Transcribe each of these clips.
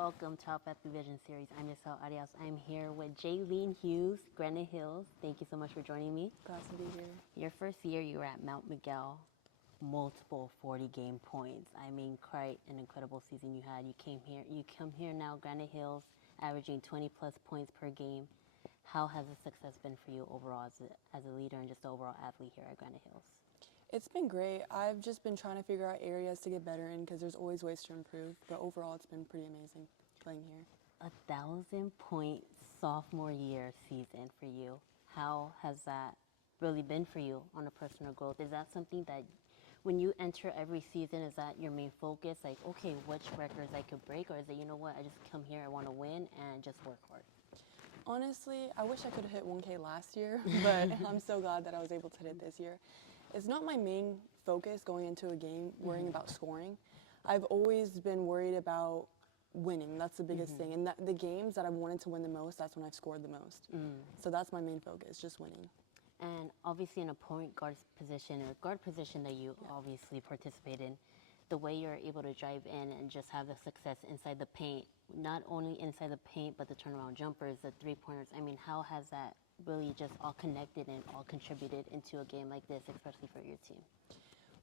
welcome to Top Athlete Vision Series. I'm Yasel Arias. I'm here with Jaylene Hughes, Granite Hills. Thank you so much for joining me. Glad to be here. Your first year, you were at Mount Miguel, multiple 40-game points. I mean, quite an incredible season you had. You come here now, Granite Hills, averaging 20-plus points per game. How has the success been for you overall as a leader and just an overall athlete here at Granite Hills? It's been great. I've just been trying to figure out areas to get better in because there's always ways to improve. But overall, it's been pretty amazing playing here. 1,000-point sophomore year season for you. How has that really been for you on a personal growth? Is that something that when you enter every season, is that your main focus? Like, okay, which records I could break? Or is it, you know what, I just come here, I want to win and just work hard? Honestly, I wish I could have hit 1K last year, but I'm so glad that I was able to hit it this year. It's not my main focus going into a game, worrying about scoring. I've always been worried about winning. That's the biggest thing. And the games that I've wanted to win the most, that's when I've scored the most. So that's my main focus, just winning. And obviously in a point guard position or guard position that you obviously participate in, the way you're able to drive in and just have the success inside the paint, not only inside the paint, but the turnaround jumpers, the three-pointers. I mean, how has that really just all connected and all contributed into a game like this, especially for your team?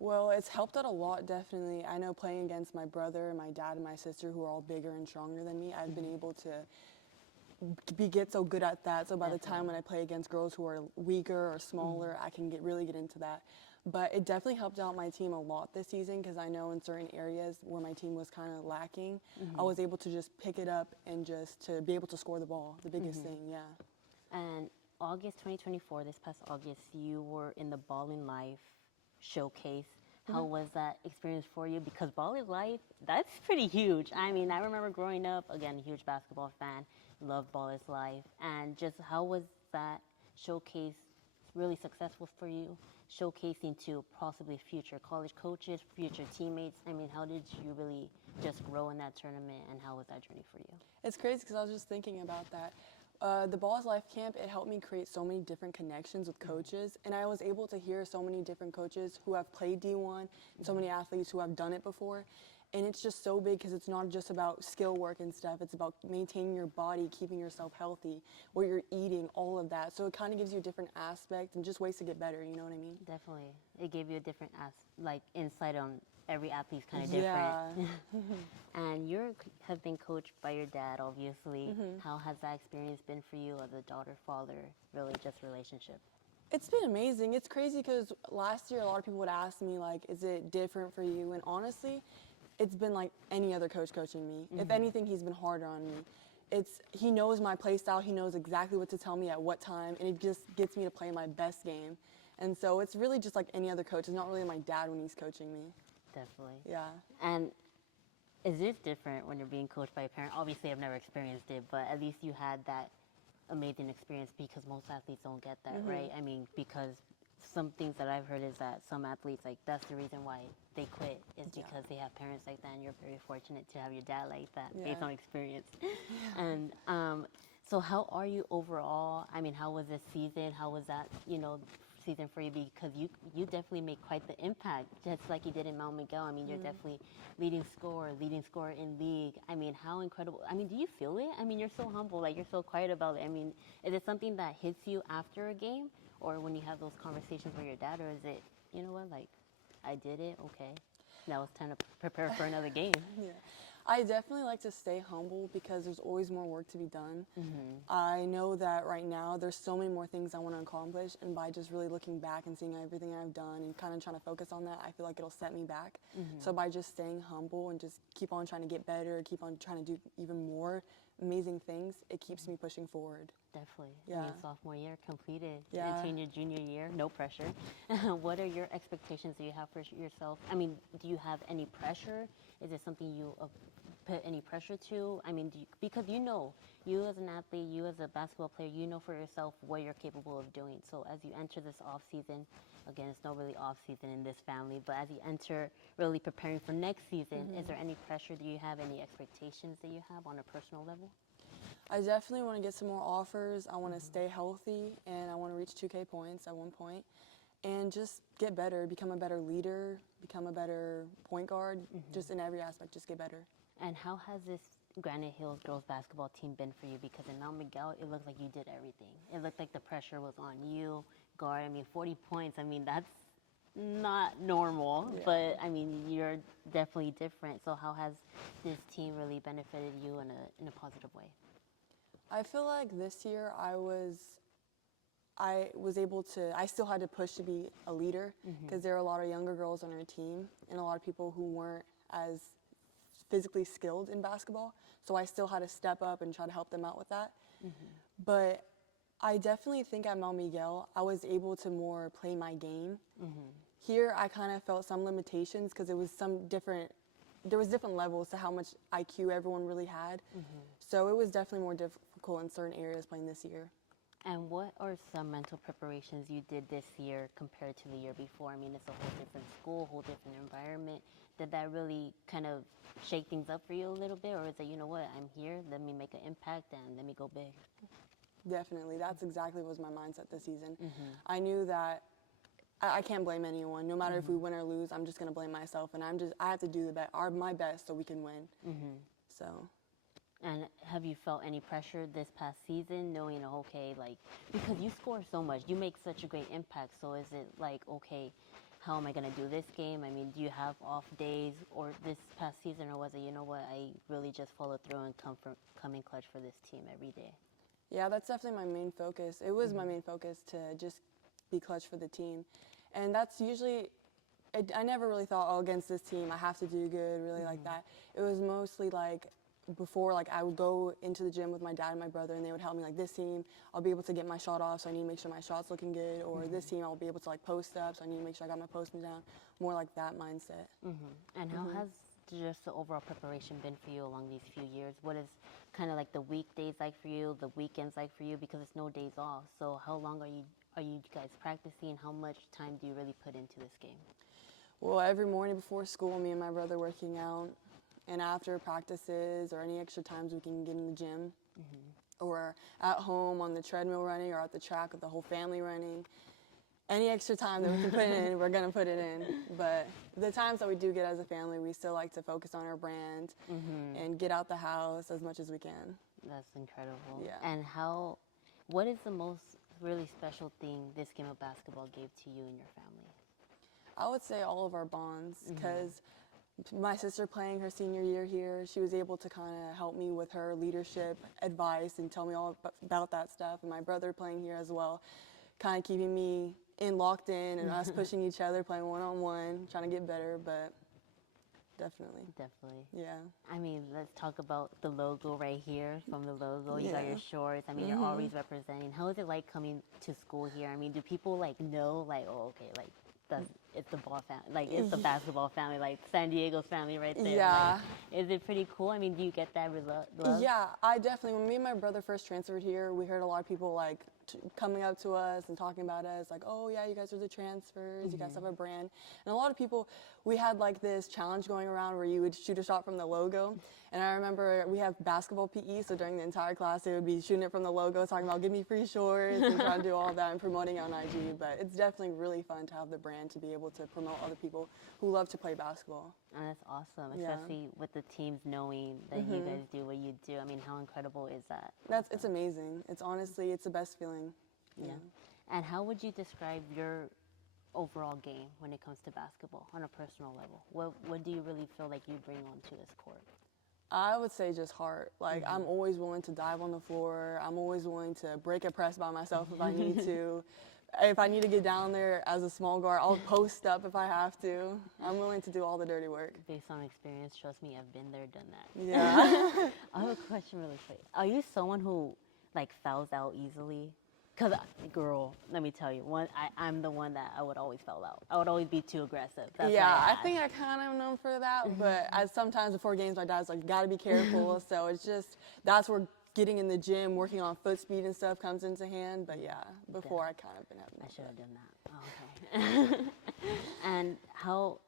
Well, it's helped out a lot, definitely. I know playing against my brother, my dad, and my sister, who are all bigger and stronger than me, I've been able to get so good at that. So by the time when I play against girls who are weaker or smaller, I can really get into that. But it definitely helped out my team a lot this season because I know in certain areas where my team was kind of lacking, I was able to just pick it up and just to be able to score the ball, the biggest thing, yeah. And August 2024, this past August, you were in the Ball in Life showcase. How was that experience for you? Because Ball in Life, that's pretty huge. I mean, I remember growing up, again, a huge basketball fan, loved Ball is Life. And just how was that showcase really successful for you, showcasing to possibly future college coaches, future teammates? I mean, how did you really just grow in that tournament, and how was that journey for you? It's crazy because I was just thinking about that. The Balls Life Camp, it helped me create so many different connections with coaches, and I was able to hear so many different coaches who have played D1, and so many athletes who have done it before. And it's just so big because it's not just about skill work and stuff. It's about maintaining your body, keeping yourself healthy, what you're eating, all of that. So it kind of gives you a different aspect and just ways to get better, you know what I mean? Definitely. It gave you a different insight on every athlete's kind of different. Yeah. And you have been coached by your dad, obviously. How has that experience been for you as a daughter-father, really just relationship? It's been amazing. It's crazy because last year a lot of people would ask me, like, is it different for you? And honestly, it's been like any other coach coaching me. If anything, he's been harder on me. He knows my play style. He knows exactly what to tell me at what time, and it just gets me to play my best game. And so it's really just like any other coach. It's not really my dad when he's coaching me. Definitely. Yeah. And is this different when you're being coached by a parent? Obviously, I've never experienced it, but at least you had that amazing experience because most athletes don't get that, right? I mean, because some things that I've heard is that some athletes, like, that's the reason why they quit is because they have parents like that, and you're very fortunate to have your dad like that based on experience. And so how are you overall? I mean, how was this season? How was that, season for you? Because you definitely made quite the impact, just like you did in Mount Miguel. I mean, you're definitely leading scorer in league. I mean, how incredible. I mean, do you feel it? I mean, you're so humble, like, you're so quiet about it. I mean, is it something that hits you after a game, or when you have those conversations with your dad, or is it, you know what, like, I did it, okay, now it's time to prepare for another game? Yeah. I definitely like to stay humble because there's always more work to be done. I know that right now there's so many more things I want to accomplish, and by just really looking back and seeing everything I've done and kind of trying to focus on that, I feel like it'll set me back. So by just staying humble and just keep on trying to get better, keep on trying to do even more amazing things, it keeps me pushing forward. Definitely. Yeah. I mean, sophomore year completed. Yeah. Into your junior year, no pressure. What are your expectations that you have for yourself? I mean, do you have any pressure? Is it something you put any pressure to? I mean, because you as an athlete, you as a basketball player, you know for yourself what you're capable of doing. So as you enter this off season, again, it's not really off season in this family, but as you enter really preparing for next season, is there any pressure? Do you have any expectations that you have on a personal level? I definitely want to get some more offers. I want to stay healthy, and I want to reach 2K points at one point, and just get better, become a better leader, become a better point guard, just in every aspect, just get better. And how has this Granite Hills girls basketball team been for you? Because in Mount Miguel, it looked like you did everything. It looked like the pressure was on you, guard. I mean, 40 points. I mean, that's not normal, Yeah. but I mean, you're definitely different. So how has this team really benefited you in a positive way? I feel like this year I was able to, I still had to push to be a leader because there are a lot of younger girls on our team and a lot of people who weren't as physically skilled in basketball. So I still had to step up and try to help them out with that. But I definitely think at Mount Miguel, I was able to more play my game. Here, I kind of felt some limitations because it was there was different levels to how much IQ everyone really had. So it was definitely more difficult in certain areas playing this year. And what are some mental preparations you did this year compared to the year before? I mean, it's a whole different school, whole different environment. Did that really kind of shake things up for you a little bit? Or is it, you know what, I'm here, let me make an impact and let me go big? Definitely. That's exactly what was my mindset this season. I knew that I can't blame anyone. No matter if we win or lose, I'm just going to blame myself. And I have to do my best so we can win. So. And have you felt any pressure this past season, knowing, okay, like, because you score so much, you make such a great impact, so is it like, okay, how am I going to do this game? I mean, do you have off days or this past season, or was it, you know what, I really just follow through and come in clutch for this team every day? Yeah, that's definitely my main focus. It was my main focus to just be clutch for the team. And that's usually, I never really thought, oh, against this team, I have to do good, really like that. It was mostly like, before, like, I would go into the gym with my dad and my brother, and they would help me, like, this team, I'll be able to get my shot off, so I need to make sure my shot's looking good, or this team, I'll be able to, like, post up, so I need to make sure I got my posting down, more like that mindset. And how has just the overall preparation been for you along these few years? What is kind of like the weekdays like for you, the weekends like for you, because it's no days off, so how long are you guys practicing? How much time do you really put into this game? Well, every morning before school, me and my brother working out, and after practices or any extra times we can get in the gym, or at home on the treadmill running, or at the track with the whole family running. Any extra time that we can put in, we're going to put it in. But the times that we do get as a family, we still like to focus on our brand and get out the house as much as we can. That's incredible. Yeah. And what is the most really special thing this game of basketball gave to you and your family? I would say all of our bonds, because my sister playing her senior year here, she was able to kind of help me with her leadership advice and tell me all about that stuff. And my brother playing here as well, kind of keeping me locked in and us pushing each other, playing one-on-one, trying to get better, but definitely. Definitely. Yeah. I mean, let's talk about the logo right here. From the logo, you got Yeah. your shorts. I mean, you're always representing. How is it like coming to school here? I mean, do people like know, like, oh, okay, like, it's the ball family, like it's the basketball family, like San Diego's family right there. Yeah. Like, is it pretty cool? I mean, do you get that love? Yeah, I definitely, when me and my brother first transferred here, we heard a lot of people like coming up to us and talking about us, like, oh yeah, you guys are the transfers, you guys have a brand. And a lot of people, we had like this challenge going around where you would shoot a shot from the logo. And I remember we have basketball PE, so during the entire class, they would be shooting it from the logo, talking about give me free shorts and trying to do all that and promoting on IG. But it's definitely really fun to have the brand to be able to promote other people who love to play basketball. And that's awesome, Yeah. especially with the teams knowing that you guys do what you do. I mean, how incredible is that? It's amazing. It's honestly, it's the best feeling. Yeah. And how would you describe your overall game when it comes to basketball on a personal level? What do you really feel like you bring onto this court? I would say just heart. Like, I'm always willing to dive on the floor. I'm always willing to break a press by myself if I need to. If I need to get down there as a small guard, I'll post up if I have to. I'm willing to do all the dirty work. Based on experience, trust me, I've been there, done that. Yeah. I have a question really quick. Are you someone who, like, fouls out easily? Because, girl, let me tell you, I'm the one that I would always foul out. I would always be too aggressive. That's Yeah, why I think I kind of am known for that, but sometimes before games, my dad's like, you gotta be careful. So it's just, that's where getting in the gym, working on foot speed and stuff comes into hand. But yeah, before I kind of been having I that. should have done that. Oh, okay. And how,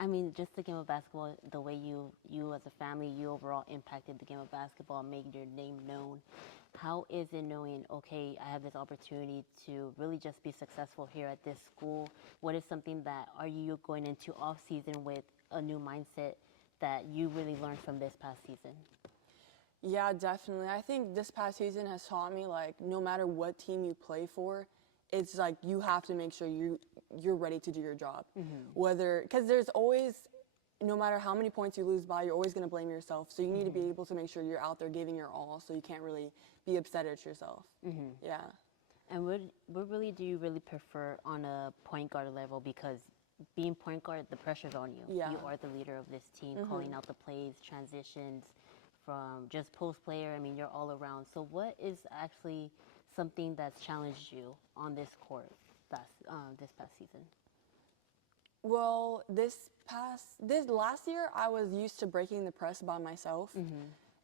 I mean, just the game of basketball, the way you as a family, you overall impacted the game of basketball, made your name known. How is it knowing, okay, I have this opportunity to really just be successful here at this school? What is something that, are you going into off season with a new mindset that you really learned from this past season? Yeah, definitely. I think this past season has taught me, like, no matter what team you play for, it's like you have to make sure you're ready to do your job. Whether, because there's always, no matter how many points you lose by, you're always going to blame yourself. So you need to be able to make sure you're out there giving your all, so you can't really be upset at yourself. Yeah. And what really do you really prefer on a point guard level? Because being point guard, the pressure's on you. Yeah. You are the leader of this team, calling out the plays, transitions, from just post player. I mean, you're all around. So what is actually something that's challenged you on this court this past season? Well, this last year, I was used to breaking the press by myself.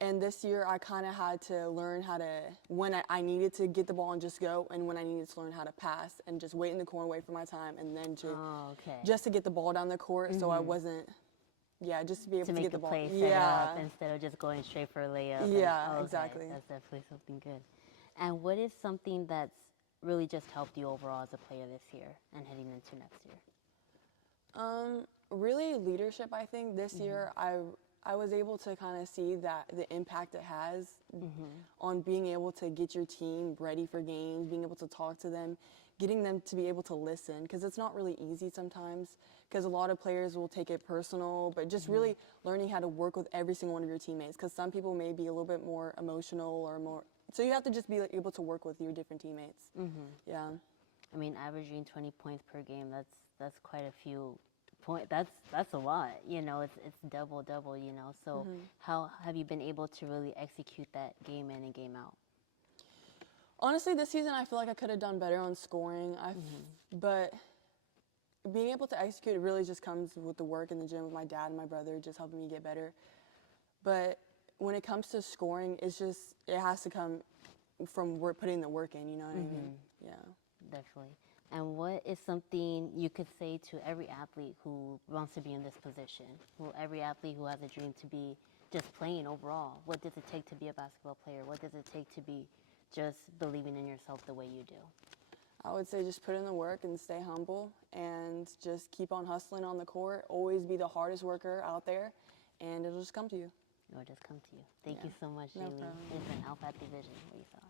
And this year, I kind of had to learn how to, when I needed to get the ball and just go, and when I needed to learn how to pass and just wait in the corner, wait for my time, and then just to get the ball down the court, so I wasn't, just to be able to make get the the ball. play set up instead of just going straight for a layup. Yeah, exactly. That's definitely something good. And what is something that's really just helped you overall as a player this year and heading into next year? Really leadership, I think. This year, I was able to kind of see that the impact it has on being able to get your team ready for games, being able to talk to them, getting them to be able to listen, because it's not really easy sometimes, because a lot of players will take it personal, but just really learning how to work with every single one of your teammates, because some people may be a little bit more emotional or more, so you have to just be able to work with your different teammates. Yeah. I mean, averaging 20 points per game, that's quite a few points. That's a lot, you know, it's double, you know. So how have you been able to really execute that game in and game out? Honestly, this season I feel like I could have done better on scoring, but being able to execute, it really just comes with the work in the gym with my dad and my brother just helping me get better. But when it comes to scoring, it has to come from putting the work in, you know what I mean? Yeah. Definitely. And what is something you could say to every athlete who wants to be in this position, every athlete who has a dream to be just playing overall? What does it take to be a basketball player? What does it take to be just believing in yourself the way you do? I would say just put in the work and stay humble and just keep on hustling on the court. Always be the hardest worker out there, and it'll just come to you. It'll just come to you. Thank you so much, No Jaylene. problem. It's an Alpha Division. What you saw.